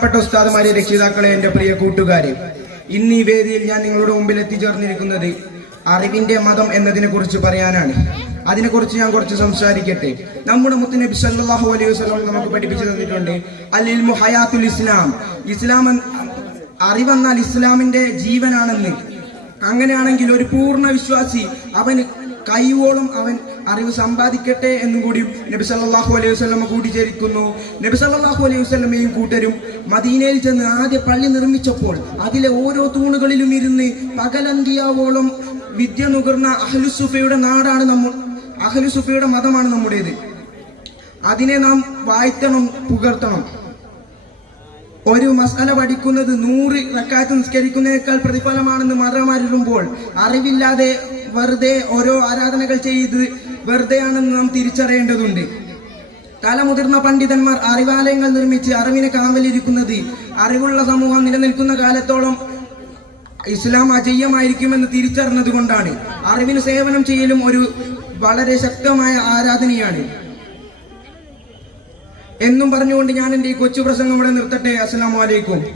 പ്പെട്ട ഉസ്താദുമാരെ രക്ഷിതാക്കളെ എന്റെ പ്രിയ കൂട്ടുകാരെ ഇന്ന് ഈ വേദിയിൽ ഞാൻ നിങ്ങളുടെ മുമ്പിൽ എത്തിച്ചേർന്നിരിക്കുന്നത് അറിവിന്റെ മതം എന്നതിനെ കുറിച്ച് പറയാനാണ്. അതിനെക്കുറിച്ച് ഞാൻ കുറച്ച് സംസാരിക്കട്ടെ. നമ്മുടെ മുത്തുനബി സല്ലല്ലാഹു അലൈഹി വസല്ലം നമുക്ക് പഠിപ്പിച്ചു തന്നിട്ടുണ്ട്. അൽ മുഹയാത്തുൽ ഹയാത്തുൽ ഇസ്ലാം. ഇസ്ലാം അറിവെന്നാൽ ഇസ്ലാമിന്റെ ജീവനാണെന്ന്. അങ്ങനെയാണെങ്കിൽ ഒരു പൂർണ വിശ്വാസി അവന് കൈവോളം അവൻ അറിവ് സമ്പാദിക്കട്ടെ എന്നും കൂടി നബി സല്ലാഹു അലൈഹി വസ്ലമ കൂട്ടിച്ചേരിക്കുന്നു. നബി സല്ലാഹു അലൈഹി വസ്ലമയും കൂട്ടരും മദീനയിൽ ചെന്ന് ആദ്യ പള്ളി നിർമ്മിച്ചപ്പോൾ അതിലെ ഓരോ തൂണുകളിലും ഇരുന്ന് പകലന്തിയാവോളം വിദ്യ നുകർന്ന അഹ്ലുസുഫയുടെ നാടാണ് നമ്മൾ അഹ്ലുസുഫയുടെ മതമാണ് നമ്മുടേത്. അതിനെ നാം വാഴ്ത്തണം പുകർത്തണം. ഒരു മസാല പഠിക്കുന്നത് നൂറ് റക്കാറ്റ് നിസ്കരിക്കുന്നതിനേക്കാൾ പ്രതിഫലമാണെന്ന് മതമാരിടുമ്പോൾ അറിവില്ലാതെ വെറുതെ ഓരോ ആരാധനകൾ ചെയ്ത് വെറുതെയാണെന്ന് നാം തിരിച്ചറിയേണ്ടതുണ്ട്. തലമുതിർന്ന പണ്ഡിതന്മാർ അറിവാലയങ്ങൾ നിർമ്മിച്ച് അറിവിനെ കാവലിരിക്കുന്നത് അറിവുള്ള സമൂഹം നിലനിൽക്കുന്ന കാലത്തോളം ഇസ്ലാം അജയ്യമായിരിക്കുമെന്ന് തിരിച്ചറിഞ്ഞത് കൊണ്ടാണ് അറിവിന് സേവനം ചെയ്യലും ഒരു വളരെ ശക്തമായ ആരാധനയാണ്. എന്നും പറഞ്ഞുകൊണ്ട് ഞാൻ എന്റെ ഈ കൊച്ചു പ്രസംഗം ഇവിടെ നിർത്തട്ടെ. അസ്സാം അലൈക്കും.